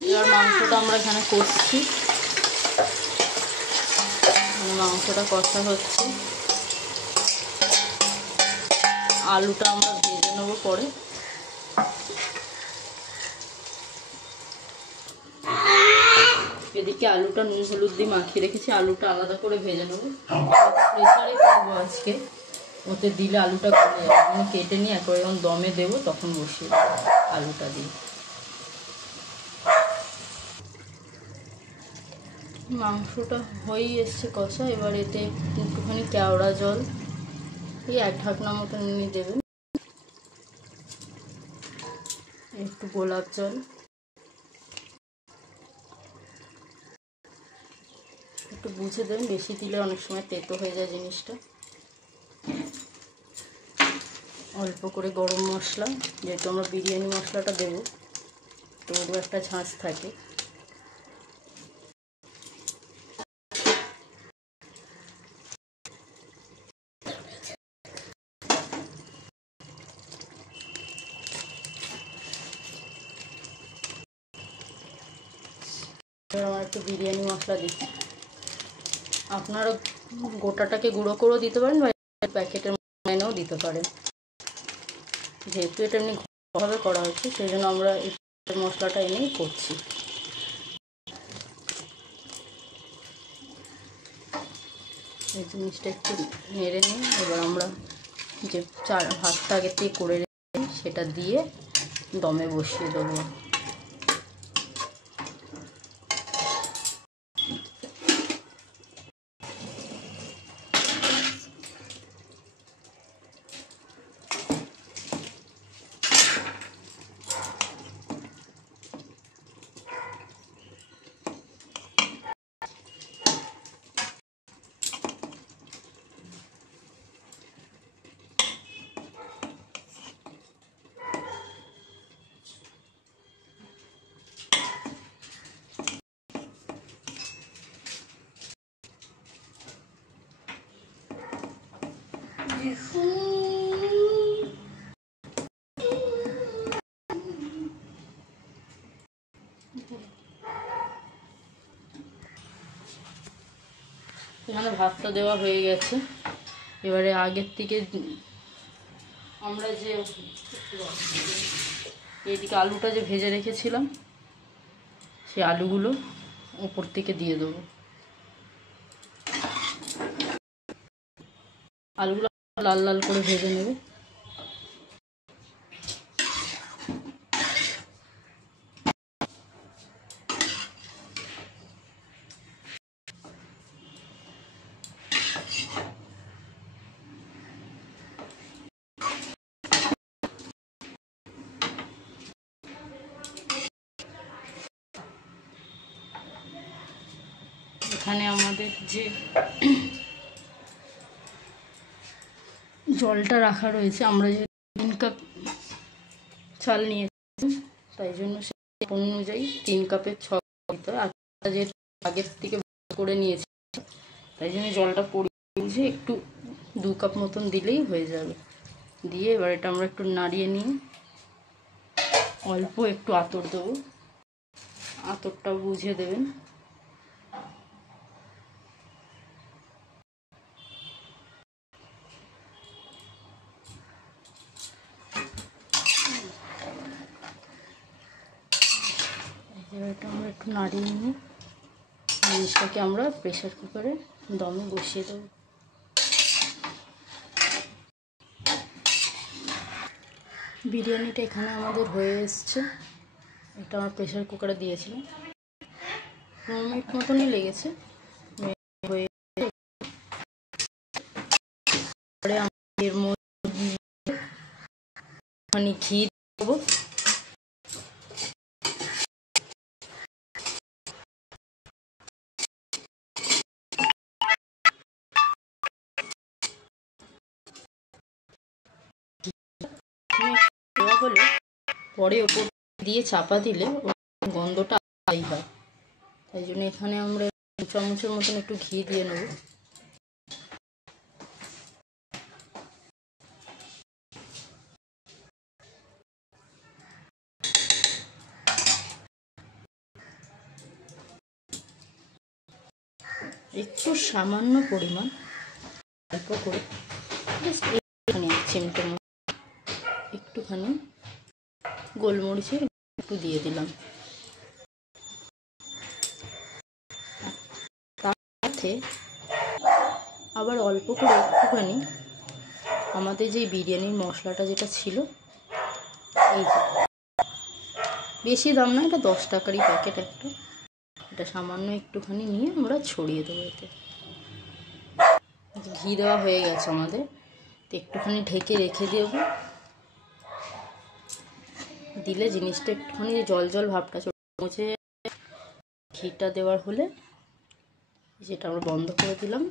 এবার মাংসটা আমরা এখানে কষছি, মাংসটা কষা হচ্ছে। আলুটা আমরা ভেজে নেবো পরে। এদিকে আলুটা নুন হলুদ দিয়ে মাখিয়ে রেখেছি, আলুটা আলাদা করে ভেজে নেবো। প্রেসারে করবো আজকে, ওতে দিলে আলুটা গলে যাবে। আমি কেটে নিয়ে একবার যখন দমে দেবো তখন বসিয়ে আলুটা দিই। মাংসটা হয়েই এসছে কষা। এবার এতে একটুখানি কেওড়া জল, এই 1 ঢাকনা মতন নিয়ে দেবেন। একটু গোলাপ জল, একটু বুঝে দেবেন, বেশি দিলে অনেক সময় তেতো হয়ে যায় জিনিসটা। অল্প করে গরম মশলা, যেহেতু আমরা বিরিয়ানি মশলাটা দেবো তো ওরও একটা ঝাঁঝ থাকে। আমার একটু বিরিয়ানি মশলা দিচ্ছি। আপনারা গোটাটাকে গুঁড়ো করেও দিতে পারেন বা প্যাকেটের এনেও দিতে পারেন। যেহেতু এটা এমনি ঘরোয়াভাবে করা হচ্ছে সেই জন্য আমরা এই মশলাটা এনেই করছি। এই জিনিসটা একটু নেড়ে নিই। এবার আমরা যে ভাতটা আগে থেকে করে রেখেছি সেটা দিয়ে দমে বসিয়ে দেবো। এখানে ভাতটা দেওয়া হয়ে গেছে। এবারে আগের থেকে আমরা যে এইদিকে আলুটা যে ভেজে রেখেছিলাম সেই আলুগুলো উপর থেকে দিয়ে দেবো। আলুগুলো লাল লাল করে ভেজে নেবে। এখানে আমাদের যে জলটা রাখা রয়েছে, আমরা যে 3 কাপ চাল নিয়েছি তাই জন্য সেই অনুযায়ী 3 কাপের 6 দিতে হয়। আর যে আগের থেকে করে নিয়েছি তাই জন্য জলটা পরিয়ে একটু 2 কাপ মতন দিলেই হয়ে যাবে। দিয়ে এবার এটা আমরা একটু নাড়িয়ে নিয়ে অল্প একটু আতর দেবো, আতরটাও বুঝে দেবেন। এটা আমরা একটু নাড়িয়ে নিয়ে জিনিসটাকে আমরা প্রেসার কুকারে দমে বসিয়ে দেবো। বিরিয়ানিটা এখানে আমাদের হয়ে এসছে। এটা আমার প্রেসার কুকারে দিয়েছিলাম, 9 মিনিট মতনই লেগেছে। এর মধ্যে ঘি দেবো, দেওয়া হলে পরে ওপর দিয়ে চাপা দিলে গন্ধটা আলাদাই হয়। তাই জন্য এখানে আমরা 2 চামচের মতন একটু ঘি দিয়ে নেব। একটু সামান্য পরিমাণ অল্প করে একটুখানি চিমটের মতো একটুখানি গোলমরিচের একটু দিয়ে দিলাম। তার সাথে আবার অল্প করে একটুখানি আমাদের যে বিরিয়ানির মশলাটা যেটা ছিল, এই যে বেশি দাম না, এটা 10 টাকারই প্যাকেট একটা, এটা সামান্য একটুখানি নিয়ে আমরা ছড়িয়ে দেবো। এতে ঘি দেওয়া হয়ে গেছে আমাদের, তো একটুখানি ঢেকে রেখে দেব। দিলে জিনিসটা একটুখানি জল জল ভাবটা চলে, ঘিটা দেওয়ার হলে যেটা আমরা বন্ধ করে দিলাম।